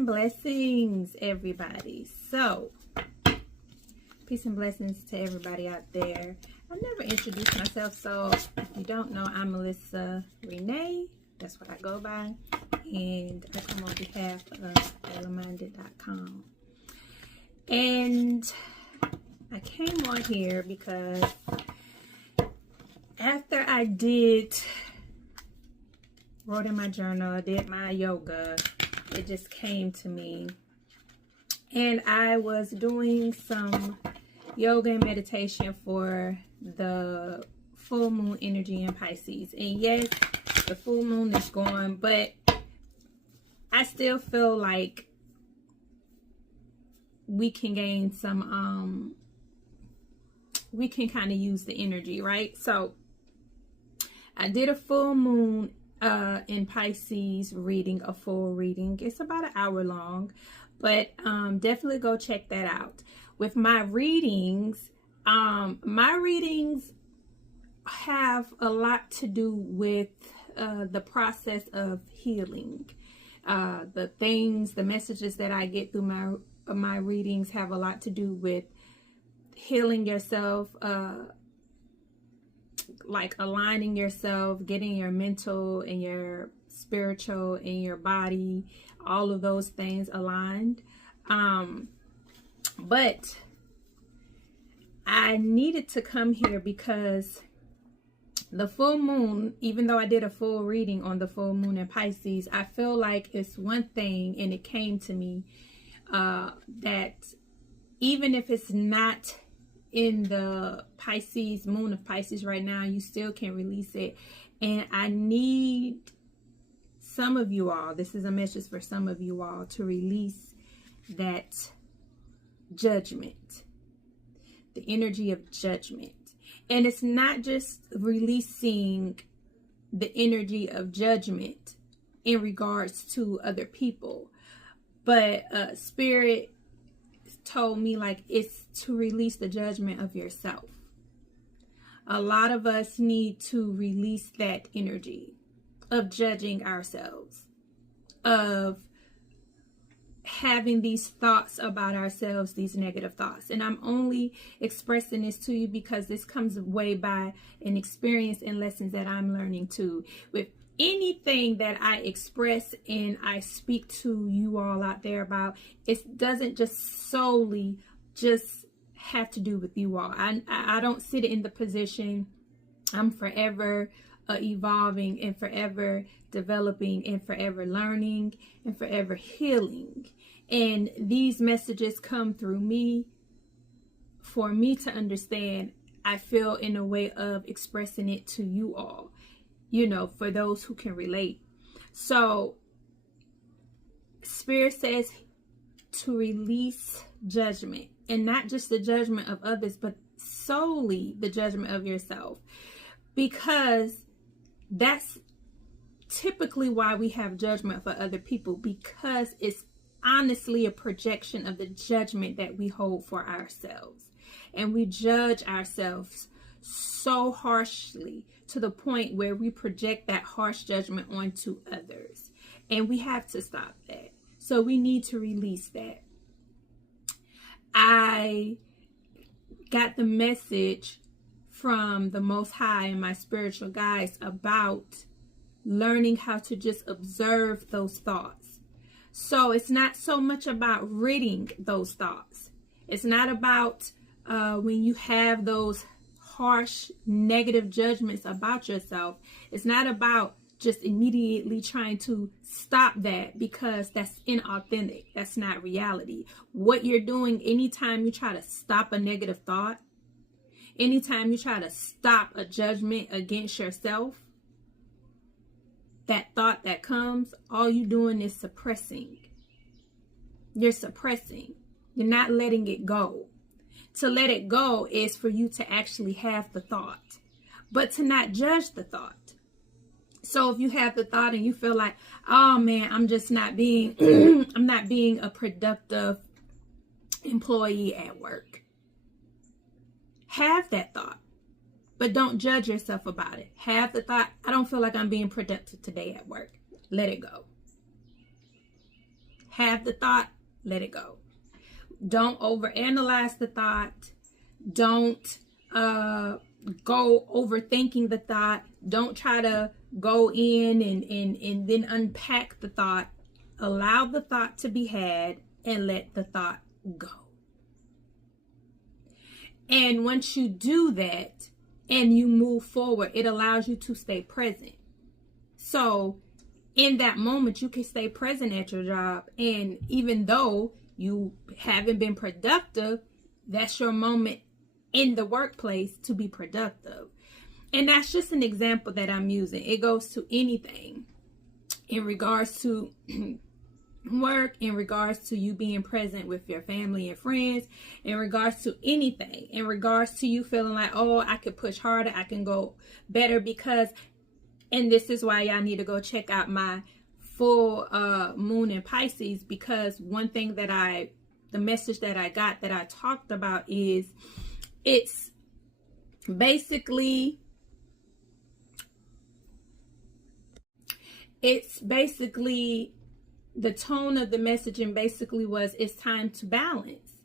and blessings, everybody. So, peace and blessings to everybody out there. I never introduced myself, so if you don't know, I'm Melissa Renee. That's what I go by. And I come on behalf of DailyMinded.com. And I came on here because after I wrote in my journal, I did my yoga, it just came to me. And I was doing some yoga and meditation for the full moon energy in Pisces. And yes, the full moon is gone, but I still feel like we can gain some, we can kind of use the energy, right? So I did a full moon in Pisces reading, a full reading. It's about an hour long, but definitely go check that out. With my readings have a lot to do with the process of healing. The messages that I get through my readings have a lot to do with healing yourself, like aligning yourself, getting your mental and your spiritual and your body, all of those things aligned. But I needed to come here because the full moon, even though I did a full reading on the full moon in Pisces, I feel like it's one thing, and it came to me that even if it's not in the Pisces, moon of Pisces right now, you still can release it. And I need some of you all, this is a message for some of you all, to release that judgment, the energy of judgment. And it's not just releasing the energy of judgment in regards to other people, but Spirit told me like it's to release the judgment of yourself. A lot of us need to release that energy of judging ourselves, of having these thoughts about ourselves, these negative thoughts. And I'm only expressing this to you because this comes way by an experience and lessons that I'm learning too. With anything that I express and I speak to you all out there about, it doesn't just solely just have to do with you all. I don't sit in the position. I'm forever evolving and forever developing and forever learning and forever healing. And these messages come through me for me to understand. I feel in a way of expressing it to you all, you know, for those who can relate. So Spirit says to release judgment, and not just the judgment of others, but solely the judgment of yourself, because that's typically why we have judgment for other people, because it's honestly a projection of the judgment that we hold for ourselves. And we judge ourselves so harshly to the point where we project that harsh judgment onto others. And we have to stop that. So we need to release that. I got the message from the Most High and my spiritual guides about learning how to just observe those thoughts. So it's not so much about ridding those thoughts. It's not about when you have those harsh negative judgments about yourself. It's not about just immediately trying to stop that, because that's inauthentic. That's not reality. What you're doing anytime you try to stop a negative thought, anytime you try to stop a judgment against yourself, that thought that comes, all you're doing is suppressing. You're suppressing. You're not letting it go. To let it go is for you to actually have the thought, but to not judge the thought. So if you have the thought and you feel like, oh man, I'm just not being, I'm not being a productive employee at work. Have that thought, but don't judge yourself about it. Have the thought, I don't feel like I'm being productive today at work. Let it go. Have the thought, let it go. Don't overanalyze the thought. Don't go overthinking the thought. Don't try to go in and then unpack the thought. Allow the thought to be had and let the thought go. And once you do that and you move forward, it allows you to stay present. So in that moment, you can stay present at your job. And even though you haven't been productive, that's your moment in the workplace to be productive. And that's just an example that I'm using. It goes to anything in regards to work, in regards to you being present with your family and friends, in regards to anything, in regards to you feeling like, oh, I could push harder, I can go better, because, and this is why y'all need to go check out my full moon in Pisces, because one thing that the message that I got that I talked about is it's basically the tone of the messaging basically was, it's time to balance.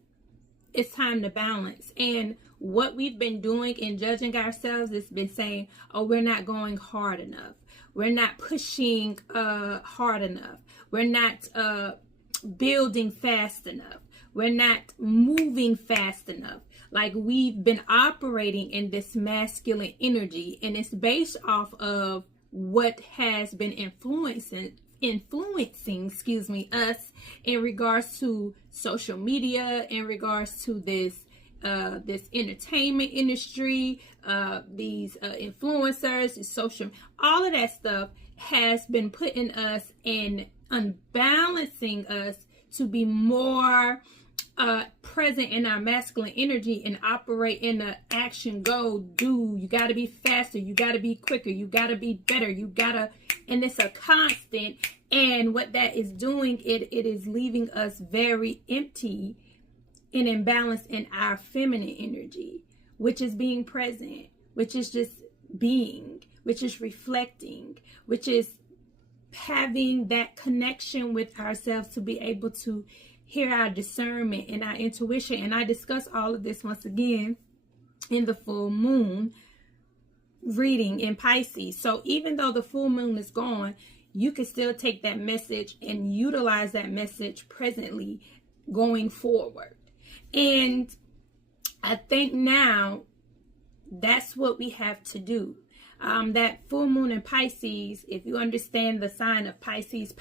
It's time to balance. And what we've been doing in judging ourselves has been saying, oh, we're not going hard enough. We're not pushing hard enough. We're not building fast enough. We're not moving fast enough. Like, we've been operating in this masculine energy, and it's based off of what has been influencing us in regards to social media, in regards to this entertainment industry, these influencers, social, all of that stuff has been putting us and unbalancing us to be more present in our masculine energy and operate in the action, go, do. You got to be faster. You got to be quicker. You got to be better. And it's a constant. And what that is doing, it is leaving us very empty and imbalanced in our feminine energy, which is being present, which is just being, which is reflecting, which is having that connection with ourselves to be able to hear our discernment and our intuition. And I discuss all of this once again in the full moon reading in Pisces. So even though the full moon is gone, you can still take that message and utilize that message presently going forward. And I think now that's what we have to do. That full moon in Pisces, if you understand the sign of Pisces,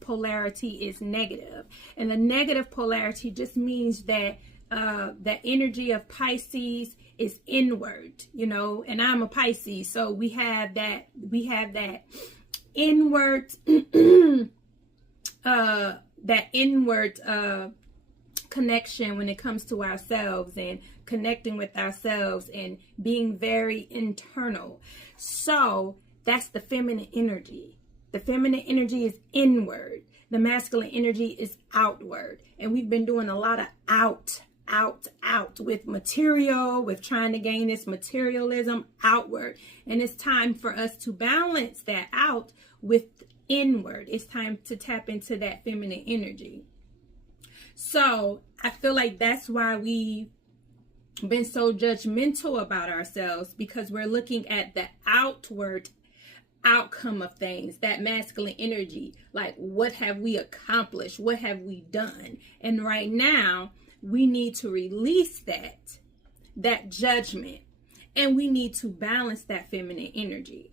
polarity is negative. And the negative polarity just means that the energy of Pisces is inward, and I'm a Pisces. So we have that inward, connection when it comes to ourselves and connecting with ourselves and being very internal. So that's the feminine energy. The feminine energy is inward. The masculine energy is outward. And we've been doing a lot of out with material, with trying to gain this materialism outward. And it's time for us to balance that out with inward. It's time to tap into that feminine energy. So I feel like that's why we've been so judgmental about ourselves, because we're looking at the outward outcome of things, that masculine energy. Like, what have we accomplished? What have we done? And right now, we need to release that judgment, and we need to balance that feminine energy.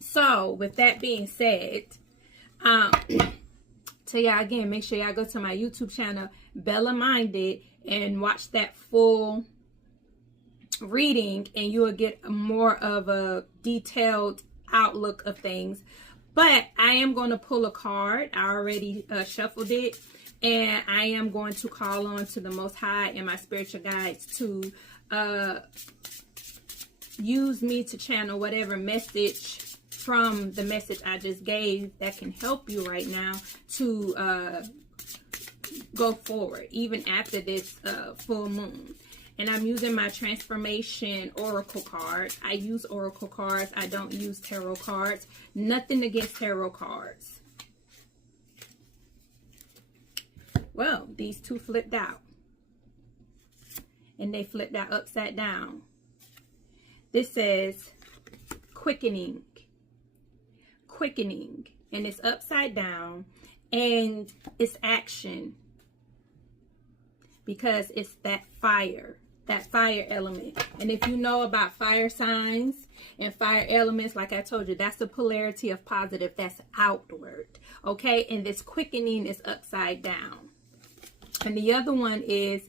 So with that being said, so y'all, again, make sure y'all go to my YouTube channel, Bella Minded, and watch that full reading, and you will get more of a detailed outlook of things. But I am going to pull a card. I already shuffled it, and I am going to call on to the Most High and my spiritual guides to use me to channel whatever message from the message I just gave that can help you right now to go forward, even after this full moon. And I'm using my transformation oracle card. I use oracle cards. I don't use tarot cards. Nothing against tarot cards. Well, these two flipped out. And they flipped out upside down. This says quickening. Quickening. And it's upside down. And it's action. Because it's that fire element. And if you know about fire signs and fire elements, like I told you, that's the polarity of positive. That's outward. Okay? And this quickening is upside down. And the other one is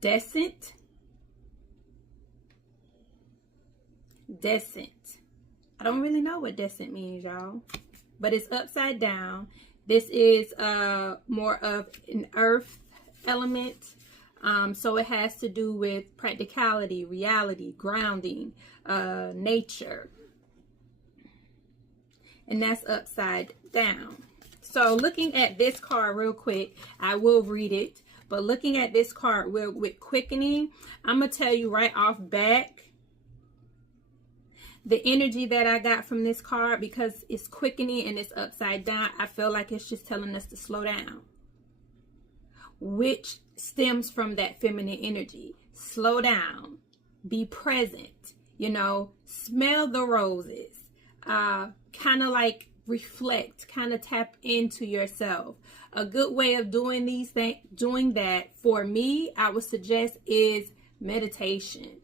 descent. Descent. I don't really know what descent means, y'all. But it's upside down. This is more of an earth element. So it has to do with practicality, reality, grounding, nature. And that's upside down. So looking at this card real quick, I will read it. But looking at this card with quickening, I'm going to tell you right off back, the energy that I got from this card, because it's quickening and it's upside down, I feel like it's just telling us to slow down. Which stems from that feminine energy. Slow down. Be present. You know, smell the roses. Kind of like reflect, kind of tap into yourself. A good way of doing these things, doing that for me, I would suggest is meditation.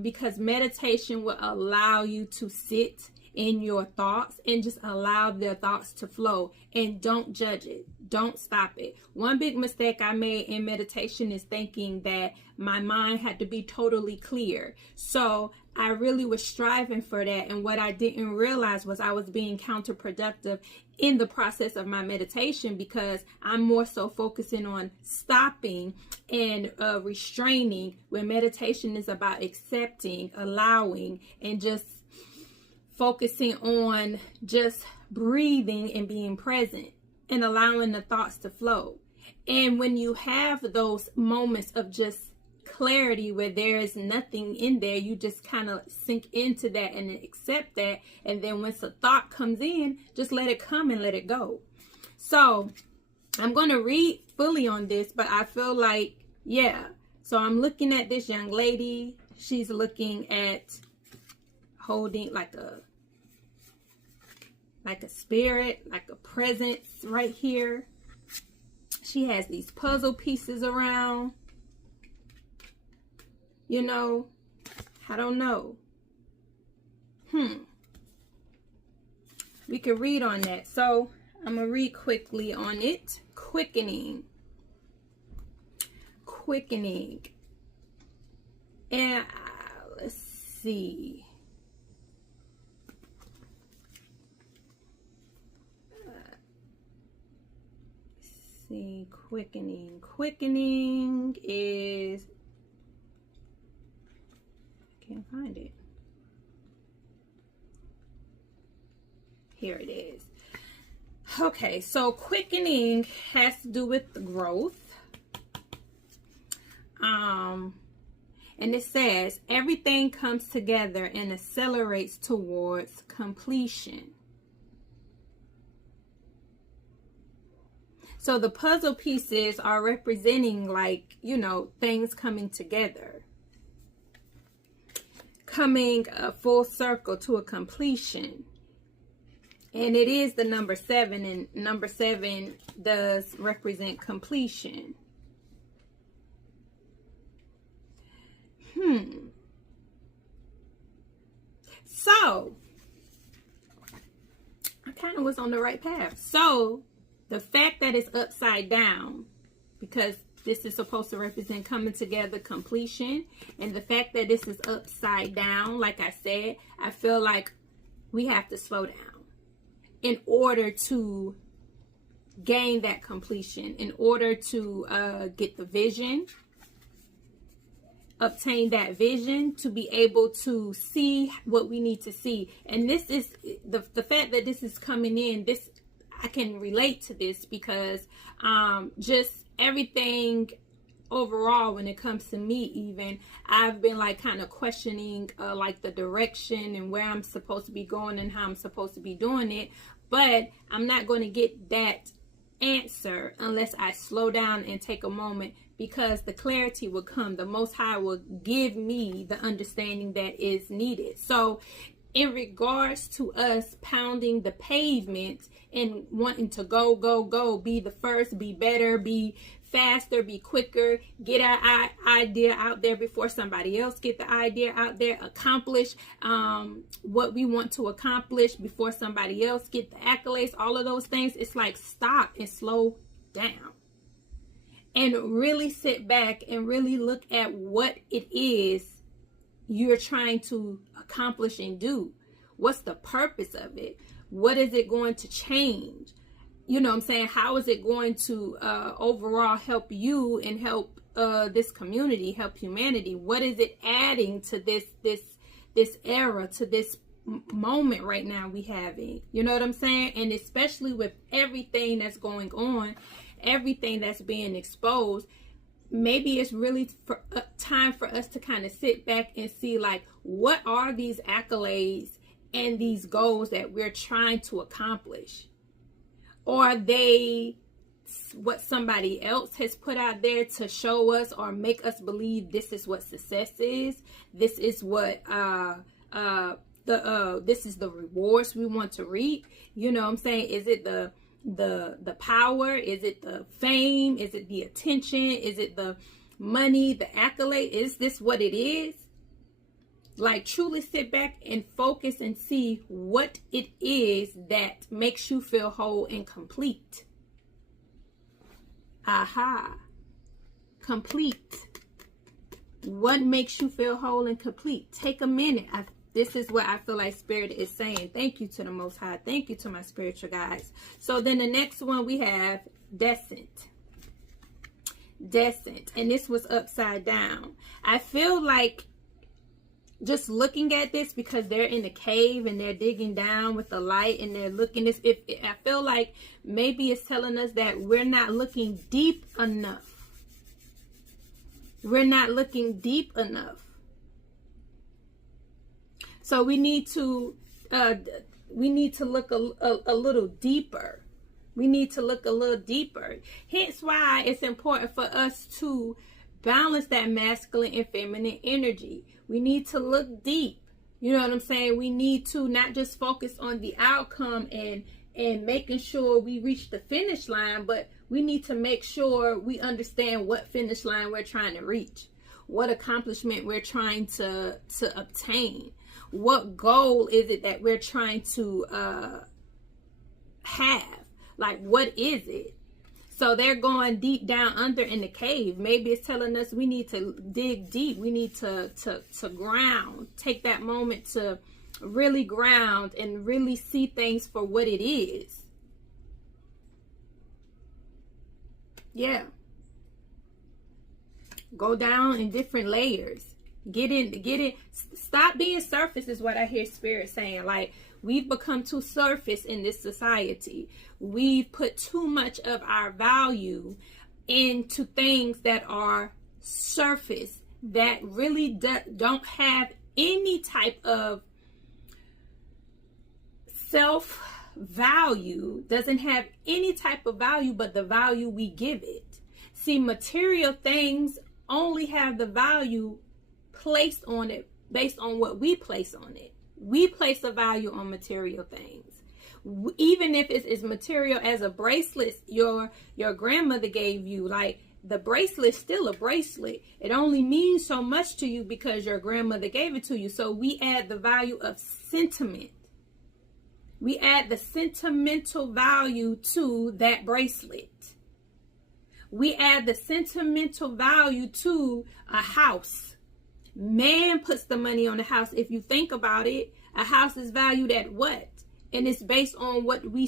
Because meditation will allow you to sit in your thoughts and just allow their thoughts to flow, and don't judge it. Don't stop it. One big mistake I made in meditation is thinking that my mind had to be totally clear. So I really was striving for that. And what I didn't realize was I was being counterproductive in the process of my meditation, because I'm more so focusing on stopping and restraining, when meditation is about accepting, allowing, and just focusing on just breathing and being present and allowing the thoughts to flow. And when you have those moments of just clarity where there is nothing in there, you just kind of sink into that and accept that. And then once a thought comes in, just let it come and let it go. So I'm going to read fully on this, but I feel like, yeah. So I'm looking at this young lady. She's looking at holding like a spirit, like a presence right here. She has these puzzle pieces around. You know, I don't know. We could read on that. So I'm going to read quickly on it. Quickening. Quickening. And let's see. Quickening. Quickening is, I can't find it. Here it is. Okay, so quickening has to do with the growth. And it says everything comes together and accelerates towards completion. So the puzzle pieces are representing, like, you know, things coming together. Coming a full circle to a completion. And it is the number 7, and number 7 does represent completion. So, I kind of was on the right path. So, the fact that it's upside down, because this is supposed to represent coming together, completion, and the fact that this is upside down, like I said, I feel like we have to slow down in order to gain that completion, in order to get the vision, obtain that vision, to be able to see what we need to see. And this is the fact that this is coming in, this, I can relate to this, because just everything overall, when it comes to me, even I've been like kind of questioning like the direction and where I'm supposed to be going and how I'm supposed to be doing it. But I'm not going to get that answer unless I slow down and take a moment, because the clarity will come. The Most High will give me the understanding that is needed. So in regards to us pounding the pavement and wanting to go, be the first, be better, be faster, be quicker, get our idea out there before somebody else get the idea out there, accomplish what we want to accomplish before somebody else get the accolades, all of those things. It's like, stop and slow down and really sit back and really look at what it is you're trying to accomplish and do. What's the purpose of it? What is it going to change? You know what I'm saying? How is it going to overall help you and help this community, help humanity? What is it adding to this era, to this moment right now we having? You know what I'm saying? And especially with everything that's going on, everything that's being exposed, maybe it's really time for us to kind of sit back and see, like, what are these accolades and these goals that we're trying to accomplish? Or are they what somebody else has put out there to show us or make us believe this is what success is? This is what this is the rewards we want to reap? You know what I'm saying? Is it the power? Is it the fame? Is it the attention? Is it the money, the accolade? Is this what it is? Like, truly sit back and focus and see what it is that makes you feel whole and complete. Aha. Complete. What makes you feel whole and complete? Take a minute. This is what I feel like Spirit is saying. Thank you to the Most High. Thank you to my spiritual guides. So then the next one we have descent. Descent. And this was upside down. I feel like, just looking at this, because they're in the cave and they're digging down with the light and they're looking this, I feel like maybe it's telling us that we're not looking deep enough. We're not looking deep enough. So we need to look a little deeper. We need to look a little deeper. Hence why it's important for us to balance that masculine and feminine energy. We need to look deep. You know what I'm saying? We need to not just focus on the outcome and making sure we reach the finish line, but we need to make sure we understand what finish line we're trying to reach, what accomplishment we're trying to obtain, what goal is it that we're trying to have. Like, what is it? So they're going deep down under in the cave. Maybe it's telling us we need to dig deep. We need to ground. Take that moment to really ground and really see things for what it is. Yeah. Go down in different layers. Get in. Stop being surface is what I hear Spirit saying. Like, we've become too surface in this society. We've put too much of our value into things that are surface, that really don't have any type of self-value, doesn't have any type of value but the value we give it. See, material things only have the value placed on it based on what we place on it. We place a value on material things. Even if it's as material as a bracelet your grandmother gave you, like, the bracelet's still a bracelet. It only means so much to you because your grandmother gave it to you. So we add the value of sentiment. We add the sentimental value to that bracelet. We add the sentimental value to a house. Man puts the money on the house. If you think about it, a house is valued at what? And it's based on what we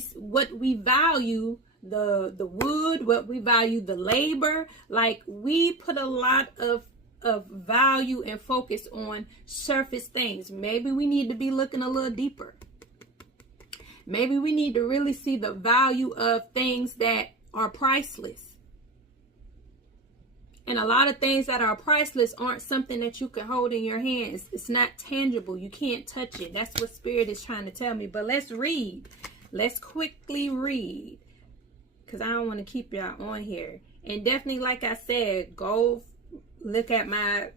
value, the wood, what we value, the labor. Like, we put a lot of value and focus on surface things. Maybe we need to be looking a little deeper. Maybe we need to really see the value of things that are priceless. And a lot of things that are priceless aren't something that you can hold in your hands. It's not tangible. You can't touch it. That's what Spirit is trying to tell me. But let's read. Let's quickly read, because I don't want to keep y'all on here. And definitely, like I said, go look at my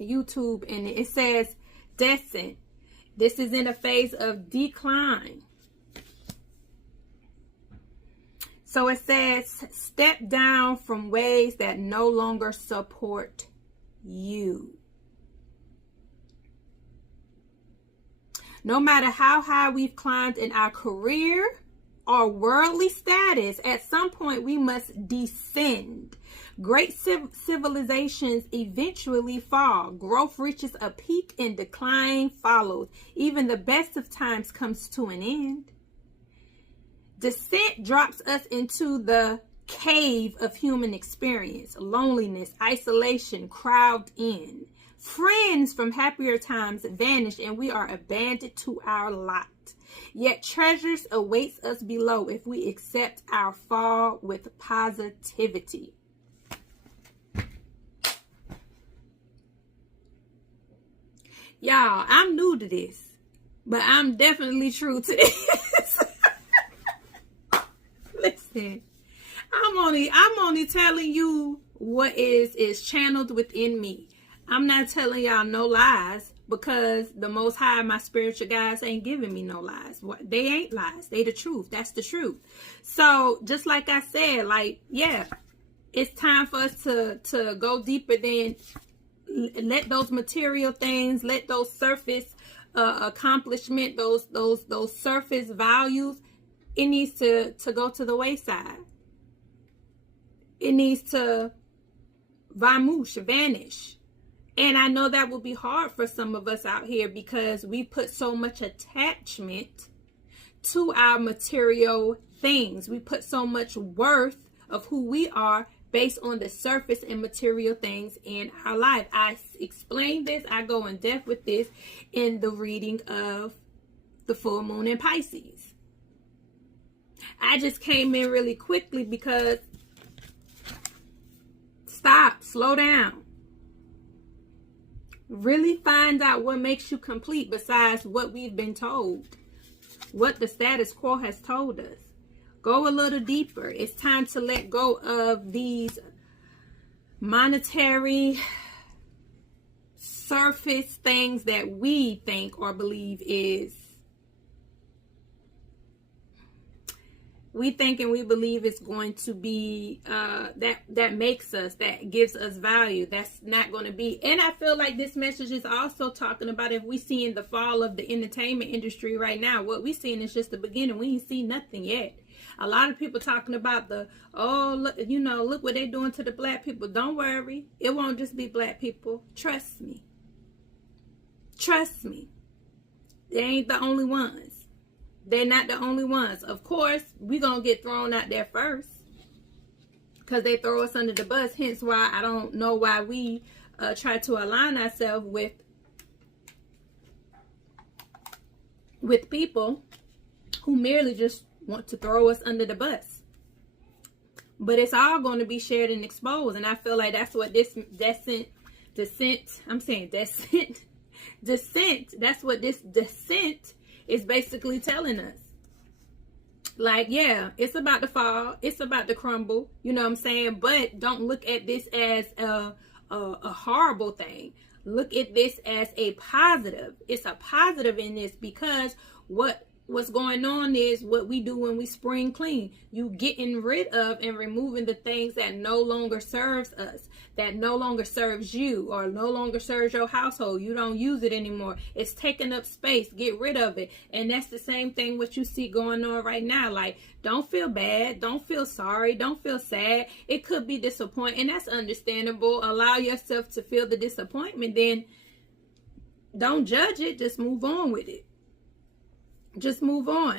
YouTube, and it says descent. This is in a phase of decline. So it says, step down from ways that no longer support you. No matter how high we've climbed in our career or worldly status, at some point we must descend. Great civilizations eventually fall. Growth reaches a peak and decline follows. Even the best of times comes to an end. Descent drops us into the cave of human experience. Loneliness, isolation, crowd in. Friends from happier times vanish and we are abandoned to our lot. Yet treasures awaits us below if we accept our fall with positivity. Y'all, I'm new to this, but I'm definitely true to this. Listen, I'm only telling you what is channeled within me. I'm not telling y'all no lies, because the Most High, my spiritual guides, ain't giving me no lies. They ain't lies. They the truth. That's the truth. So just like I said, like, yeah, it's time for us to go deeper than let those material things, let those surface accomplishment, those surface values, it needs to go to the wayside. It needs to vanish. And I know that will be hard for some of us out here, because we put so much attachment to our material things. We put so much worth of who we are based on the surface and material things in our life. I explain this, I go in depth with this in the reading of the full moon in Pisces. I just came in really quickly because slow down. Really find out what makes you complete besides what we've been told, what the status quo has told us. Go a little deeper. It's time to let go of these monetary surface things that we think or believe is. We think and we believe it's going to be that makes us, that gives us value. That's not going to be. And I feel like this message is also talking about, if we seeing the fall of the entertainment industry right now, what we seeing is just the beginning. We ain't seen nothing yet. A lot of people talking about look what they're doing to the black people. Don't worry, it won't just be black people. Trust me. They ain't the only ones. They're not the only ones. Of course, we're going to get thrown out there first, because they throw us under the bus. Hence why I don't know why we try to align ourselves with people who merely just want to throw us under the bus. But it's all going to be shared and exposed. And I feel like that's what this descent. That's what this descent is basically telling us. Like, yeah, it's about to fall, it's about to crumble, you know what I'm saying? But don't look at this as a horrible thing. Look at this as a positive. It's a positive in this, because what's going on is what we do when we spring clean. You getting rid of and removing the things that no longer serves us, that no longer serves you, or no longer serves your household. You don't use it anymore. It's taking up space. Get rid of it. And that's the same thing what you see going on right now. Like, don't feel bad. Don't feel sorry. Don't feel sad. It could be disappointing. That's understandable. Allow yourself to feel the disappointment. Then don't judge it. Just move on with it. Just move on,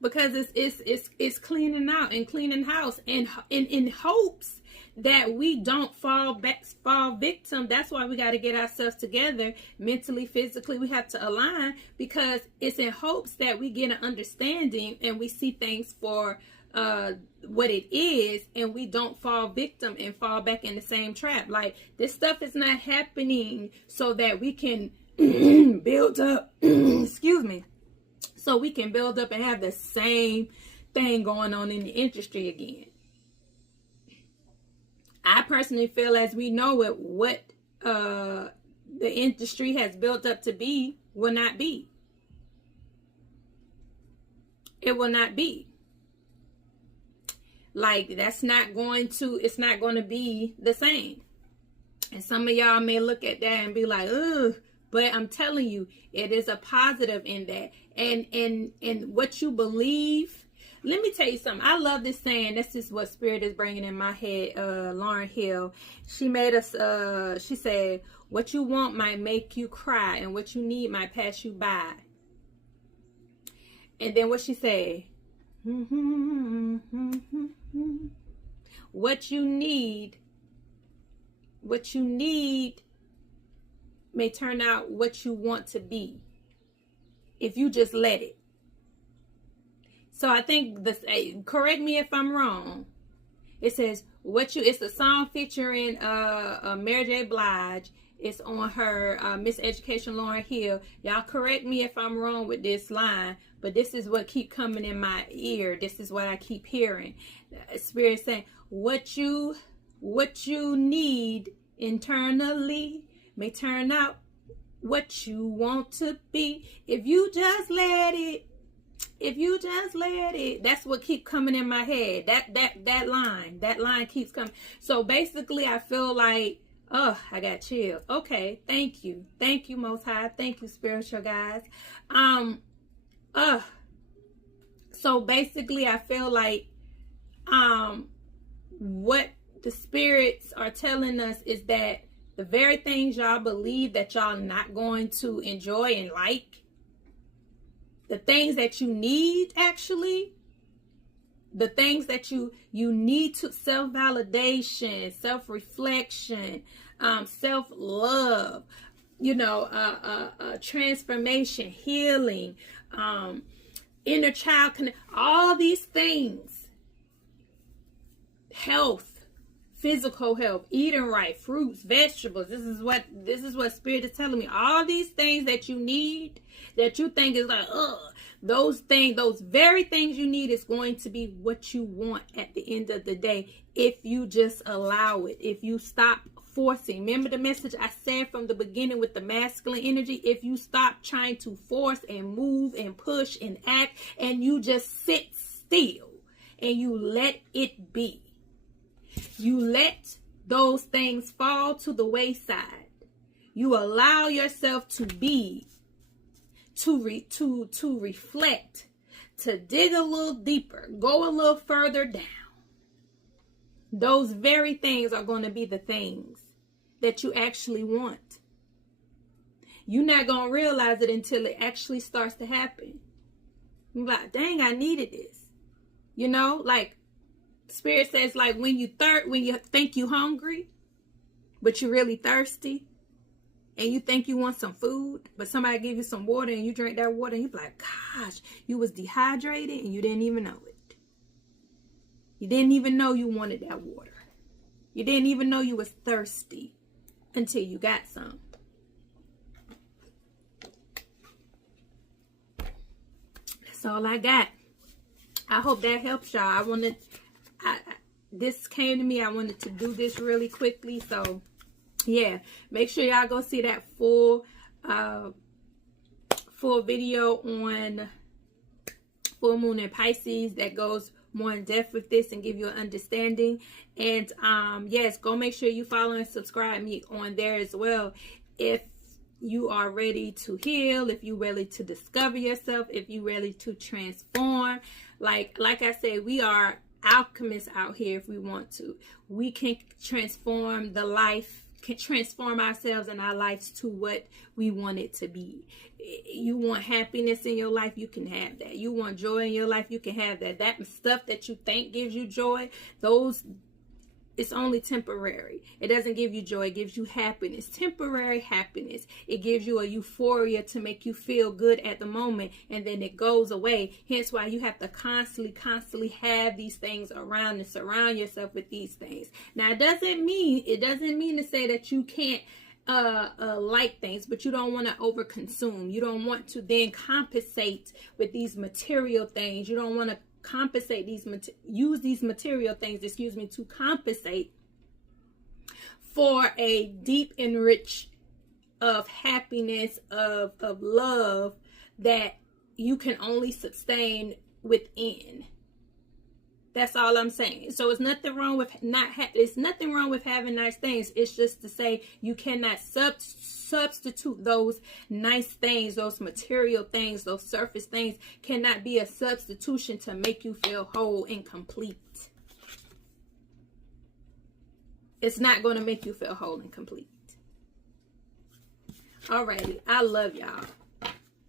because it's cleaning out and cleaning house, and in hopes that we don't fall victim. That's why we got to get ourselves together mentally, physically. We have to align, because it's in hopes that we get an understanding and we see things for what it is, and we don't fall victim and fall back in the same trap. Like, this stuff is not happening so that we can build up excuse me, so we can build up and have the same thing going on in the industry again. I personally feel, as we know it, what the industry has built up to be will not be. It will not be. Like, it's not going to be the same. And some of y'all may look at that and be like, ugh, but I'm telling you, it is a positive in that. And what you believe. Let me tell you something. I love this saying. This is what Spirit is bringing in my head. Lauren Hill, she made us, she said, what you want might make you cry, and what you need might pass you by. And then what she said, what you need may turn out what you want to be if you just let it. So I think this, correct me if I'm wrong. It says it's a song featuring Mary J. Blige. It's on her Miss Education Lauren Hill. Y'all correct me if I'm wrong with this line, but this is what keep coming in my ear. This is what I keep hearing. Spirit saying, what you need internally may turn out what you want to be if you just let it. If you just let it. That's what keep coming in my head. That line keeps coming. So basically, I feel like, oh, I got chills. Okay, thank you Most High. Thank you, spiritual guys. So basically, I feel like what the spirits are telling us is that the very things y'all believe that y'all not going to enjoy and like, the things that you need, actually, the things that you need to self-validation, self-reflection, self-love, transformation, healing, inner child connect, all these things, health, physical health, eating right, fruits, vegetables. This is what Spirit is telling me. All these things that you need, that you think is like, those very things you need is going to be what you want at the end of the day, if you just allow it, if you stop forcing. Remember the message I said from the beginning with the masculine energy? If you stop trying to force and move and push and act, and you just sit still and you let it be. You let those things fall to the wayside. You allow yourself to be, to reflect, to dig a little deeper, go a little further down. Those very things are going to be the things that you actually want. You're not going to realize it until it actually starts to happen. You're like, dang, I needed this. Like Spirit says, like when you think you hungry, but you're really thirsty, and you think you want some food, but somebody give you some water and you drink that water and you be like, gosh, you was dehydrated and you didn't even know it. You didn't even know you wanted that water. You didn't even know you was thirsty until you got some. That's all I got. I hope that helps y'all. This came to me. I wanted to do this really quickly. So yeah, make sure y'all go see that full video on full moon and Pisces that goes more in depth with this and give you an understanding. And yes, go make sure you follow and subscribe me on there as well. If you are ready to heal, if you're ready to discover yourself, if you're ready to transform, like I said, we are alchemists out here. If we want to, we can transform the life, can transform ourselves and our lives to what we want it to be. You want happiness in your life, you can have that. You want joy in your life, you can have that. That stuff that you think gives you joy, it's only temporary. It doesn't give you joy. It gives you happiness, temporary happiness. It gives you a euphoria to make you feel good at the moment, and then it goes away. Hence why you have to constantly have these things around and surround yourself with these things. Now, it doesn't mean to say that you can't like things, but you don't want to overconsume. You don't want to then compensate with these material things. You don't want to compensate use these material things, to compensate for a deep enrich of happiness, of love that you can only sustain within. That's all I'm saying. So it's nothing wrong with it's nothing wrong with having nice things. It's just to say you cannot substitute those nice things, those material things, those surface things cannot be a substitution to make you feel whole and complete. It's not going to make you feel whole and complete. Alrighty, I love y'all.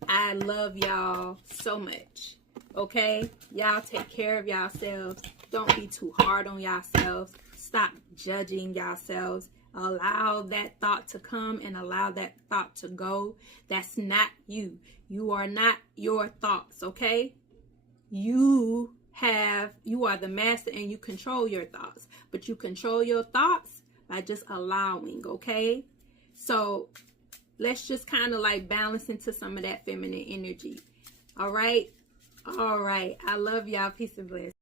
I love y'all so much. Okay, y'all take care of yourselves. Don't be too hard on yourselves. Stop judging yourselves. Allow that thought to come and allow that thought to go. That's not you. You are not your thoughts, okay? You are the master and you control your thoughts. But you control your thoughts by just allowing, okay? So let's just kind of like balance into some of that feminine energy. All right? All right. I love y'all. Peace and blessings.